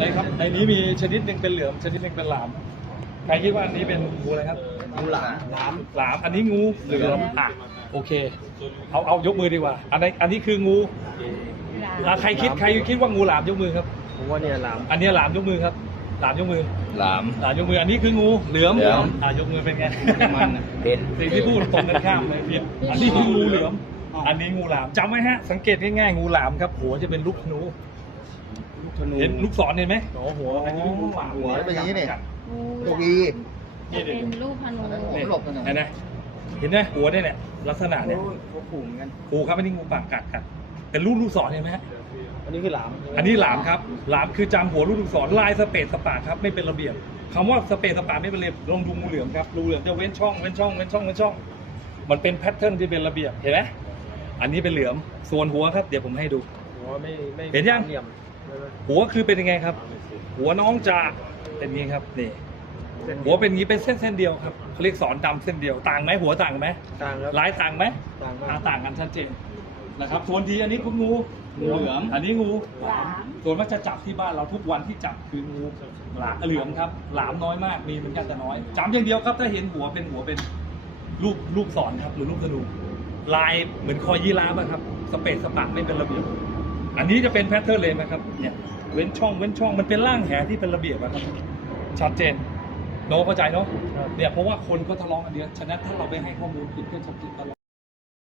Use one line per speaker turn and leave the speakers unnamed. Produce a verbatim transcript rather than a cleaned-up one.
ครับในนี้มีชนิดหนึ่งเป็นเหลือมชนิดหนึ่งเป็นหลามใครคิดว่าอันนี้เป็นงูอะไรครับงูหลามหลามหลามอันนี้งูเหลือมอ่ะโอเคเอาเอายกมือดีกว่าอันนี้อันนี้คืองูอ่ะใครคิดใครคิดว่างูหลามยกมือครับ
ผมว่าเนี่ยหลาม
อันนี้หลามยกมือครับหลามยกมือ
หลาม
หลามยกมืออันนี้คืองูเหลือม
เหลือม
อ่ะยกมือเป็นไง
มันเป็น
สิ่งที่พูดตรงกันข้ามเลยผิดอันนี้คืองูเหลือมอันนี้งูหลามจำไว้ฮะสังเกตง่ายๆงูหลามครับหัวจะเป็นลูกธนูเห็นลูกศรเห็นไหมโอ้หัวอันนี้งูหลาม
หัวเป็นอย่างนี้นี่
งู
ตัววี
จะเป็นรูปพนู
นี่เห็นไหมเห็นไหมหัวได้เนี่ยลักษณะเนี่ย
เขาขู่เหมือนกัน
ครูครับอันนี้งูปากกัดกัดเป็นลูกลูกศรเห็นไหมฮะ
อันนี้คือหลาม
อันนี้หลามครับหลามคือจำหัวลูกลูกศรลายสเปซสปาครับไม่เป็นระเบียบคำว่าสเปซสปาไม่เป็นระเบียบลองดูงูเหลือมครับงูเหลือมจะเว้นช่องเว้นช่องเว้นช่องเว้นช่องมันเป็นแพทเทิร์นที่เป็นระเบียบเห็นไหมอันนี้เป็นเหลือมส่วนหัวครับเดี๋ยวผมให้ดู
หัวไม่ไม่
เห็นยัง
เหลี่ยม
หัวคือเป็นยังไงครับ หัวน้องจะเป็นอย่างนี้ครับนี่หัวเป็นอย่างนี้เป็นเส้นเส้นเดียวครับเขาเรียกสอนดำเส้นเดียวต่างไหมหัวต่างไหม
ต่างครับ
ลายต่างไหม
ต่างมาก
อ่าต่างกันชัดเจนนะครับส่วนทีอันนี้คุณงู
งูเหลือม
อันนี้งู
หลาม
ส่วนว่าจะจับที่บ้านเราทุกวันที่จับคืองูหลามเหลือมครับ หลามน้อยมากมีเหมือนกันแต่น้อยจำอย่างเดียวครับถ้าเห็นหัวเป็นหัวเป็นรูปรูปศรครับหรือรูปธนูลายเหมือนคอยีราฟอะครับสเปซสปะไม่เป็นระเบียบอันนี้จะเป็นแพทเทิร์นเลยนะครับเนี่ยเว้นช่องเว้นช่องมันเป็นร่างแหที่เป็นระเบียบอะครับชัดเจนโนเข้าใจเนาะเนี่ยเพราะว่าคนก็ทะเลาะกันเยอะฉะนั้นถ้าเราไปให้ข้อมูลผิดก็จะผิดตลอด